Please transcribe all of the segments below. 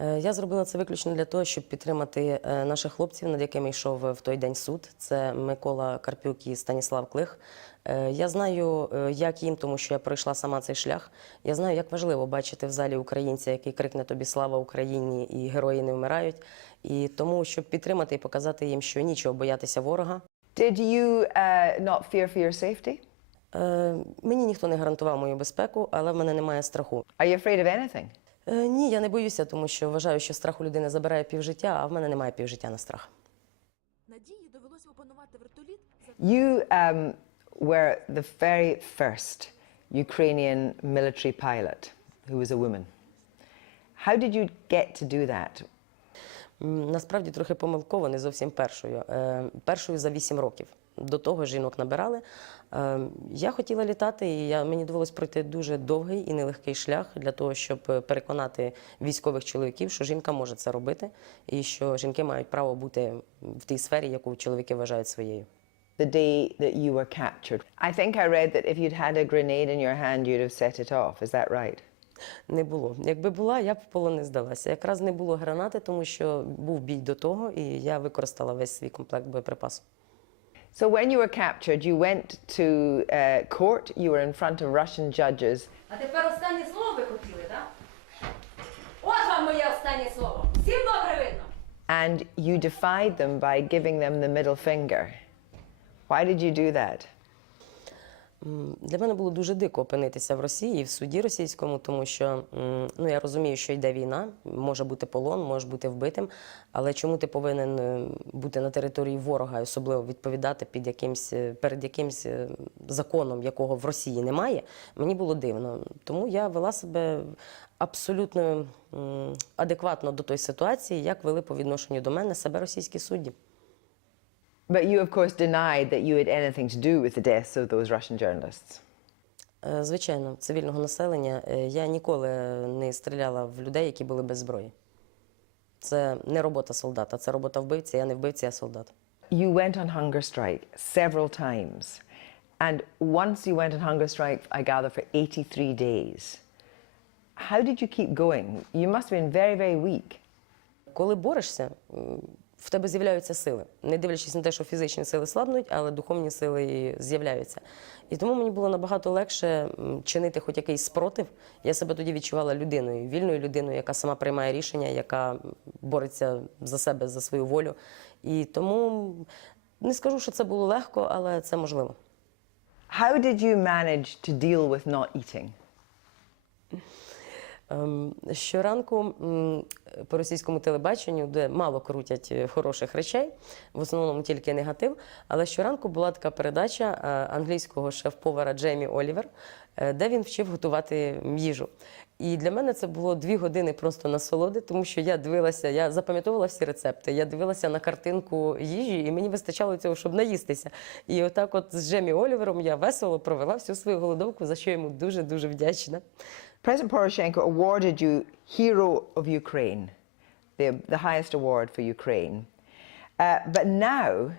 Е, Я зробила це виключно для того, щоб підтримати е, наших хлопців, над якими йшов в той день суд. Це Микола Карпюк і Станіслав Клих. Е, Я знаю, е, як їм, тому що я пройшла сама цей шлях. Я знаю, як важливо бачити в залі українця, який крикне тобі Слава Україні і герої не вмирають. І тому, щоб підтримати і показати їм, що нічого боятися ворога. Did you uh, not fear for your safety? Е, Мені ніхто не гарантував мою безпеку, але в мене немає страху. Are you afraid of anything? Е, Ні, я не боюся, тому що вважаю, що страх у людини забирає півжиття, а в мене немає півжиття на страх. Надії довелося опанувати вертоліт You um, were the very first Ukrainian military pilot who was a woman. How did you get to do that? Насправді трохи помилково, не зовсім першою. Е, Першою за 8 років. До того жінок набирали. Е, Я хотіла літати, і я, мені довелось пройти дуже довгий і нелегкий шлях для того, щоб е, переконати військових чоловіків, що жінка може це робити, і що жінки мають право бути в тій сфері, яку чоловіки вважають своєю. The day that you were captured. I think I read that if you'd had a grenade in your hand, you'd have set it off. Is that right? Не було. Якби була, я б в полон не здалася. Якраз не було гранати, тому що був бій до того, і я використала весь свій комплект боєприпасу. So when you were captured, you went to uh, court, you were in front of Russian judges, А тепер останнє слово ви хотіли, так? От вам моє останнє слово. Всім добре видно. and you defied them by giving them the middle finger. Why did you do that? Для мене було дуже дико опинитися в Росії і в суді російському, тому що ну я розумію, що йде війна, може бути полон, може бути вбитим. Але чому ти повинен е, бути на території ворога і особливо відповідати під якимсь е, перед якимсь е, законом, якого в Росії немає? Мені було дивно. Тому я вела себе абсолютно адекватно до тої ситуації, як вели по відношенню до мене себе російські судді. But you, of course, denied that you had anything to do with the deaths of those Russian journalists. Е, Звичайно, цивільного населення. Е, Я ніколи не стріляла в людей, які були без зброї. Це не робота солдата, це робота вбивця. Я не вбивця, я солдат. You went on hunger strike several times. And once you went on hunger strike, I gather, for 83 days. How did you keep going? You must have been very, very weak. Коли борешся, м, в тебе з'являються сили. Не дивлячись на те, що фізичні сили слабнуть, але духовні сили з'являються. І тому мені було набагато легше чинити хоч якийсь спротив. Я себе тоді відчувала людиною, вільною людиною, яка сама приймає рішення, яка бореться за себе, за свою волю. І тому не скажу, що це було легко, але це можливо. How did you manage to deal with not eating? Ем, Щоранку по російському телебаченню, де мало крутять е, хороших речей, в основному тільки негатив. Але щоранку була така передача е, англійського шеф-повара Джеймі Олівер, е, де він вчив готувати їжу. І для мене це було дві години просто насолоди, тому що я дивилася, я запам'ятовувала всі рецепти, я дивилася на картинку їжі, і мені вистачало цього, щоб наїстися. І отак, от з Джемі Олівером я весело провела всю свою голодовку, за що йому дуже дуже вдячна. President Poroshenko awarded you Hero of Ukraine, the, the highest award for Ukraine. Uh, but now,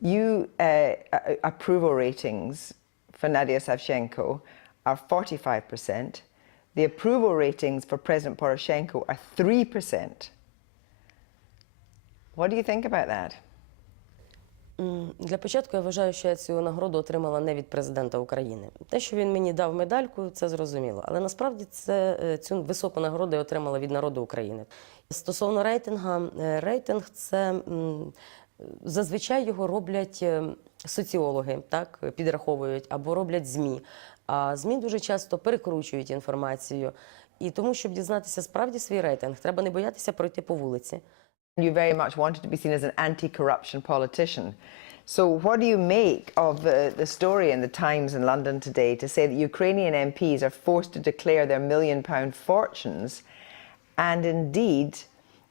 you uh, a- approval ratings for Nadia Savchenko are 45%. The approval ratings for President Poroshenko are 3%. What do you think about that? Для початку я вважаю, що я цю нагороду отримала не від президента України. Те, що він мені дав медальку, це зрозуміло. Але насправді це е, цю високу нагороду я отримала від народу України. Стосовно рейтинга, е, рейтинг це зазвичай його роблять е, соціологи, так підраховують або роблять змі. А змі дуже часто перекручують інформацію. І тому, щоб дізнатися справді свій рейтинг, треба не боятися пройти по вулиці. You very much wanted to be seen as an anti corruption politician. So, what do you make of the, the story in the Times in London today to say that Ukrainian MPs are forced to declare their million pound fortunes? And indeed,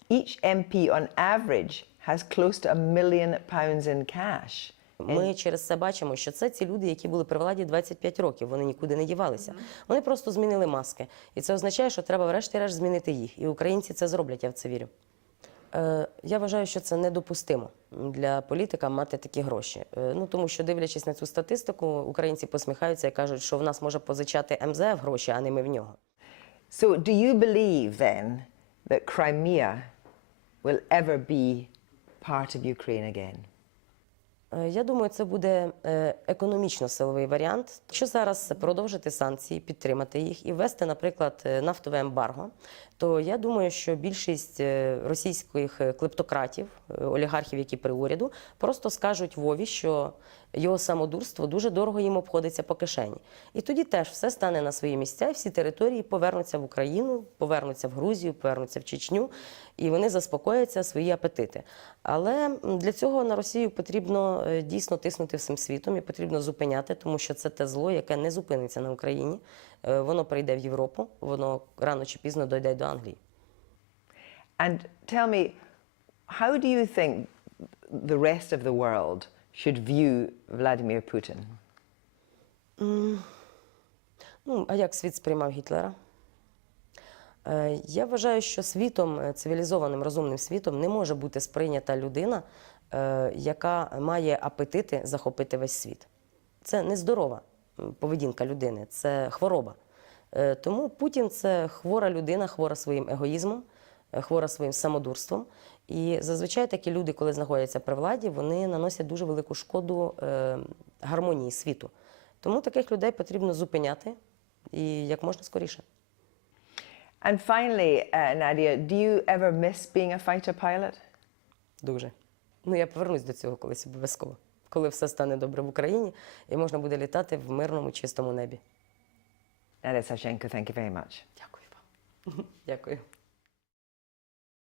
each MP on average has close to a million pounds in cash. Ми через це бачимо, що це ці люди, які були при владі 25 років, вони нікуди не дівалися. Вони просто змінили маски. І це означає, що треба врешті-решт змінити їх. І українці це зроблять, я в це вірю. Е, Я вважаю, що це недопустимо для політика мати такі гроші. Е, Ну тому що, дивлячись на цю статистику, українці посміхаються і кажуть, що в нас може позичати МЗФ гроші, а не ми в нього. So, do you believe then that Crimea will ever be part of Ukraine again? Е, Я думаю, це буде е, економічно-силовий варіант. Якщо зараз продовжити санкції, підтримати їх і ввести, наприклад, нафтове ембарго, то я думаю, що більшість е, російських е, клептократів, е, олігархів, які при уряду, просто скажуть Вові, що його самодурство дуже дорого їм обходиться по кишені. І тоді теж все стане на свої місця, всі території повернуться в Україну, повернуться в Грузію, повернуться в Чечню, і вони заспокояться свої апетити. Але для цього на Росію потрібно дійсно тиснути всім світом і потрібно зупиняти, тому що це те зло, яке не зупиниться на Україні. Е, Воно прийде в Європу, воно рано чи пізно дойде до Англії. And tell me, how do you think the rest of the world should view Vladimir Putin? Ну, а як світ сприймав Гітлера? Е, Я вважаю, що світом, е, цивілізованим розумним світом, не може бути сприйнята людина, е, яка має апетити захопити весь світ. Це нездорова поведінка людини, це хвороба. Е, Тому Путін це хвора людина, хвора своїм егоїзмом, е, хвора своїм самодурством. І зазвичай такі люди, коли знаходяться при владі, вони наносять дуже велику шкоду е, гармонії світу. Тому таких людей потрібно зупиняти і як можна скоріше. And finally, uh, Nadia, do you ever miss being a fighter pilot? Дуже. Ну, я повернусь до цього колись обов'язково, коли все стане добре в Україні і можна буде літати в мирному, чистому небі. Nadia Sashenko, thank you very much. Дякую вам. Дякую.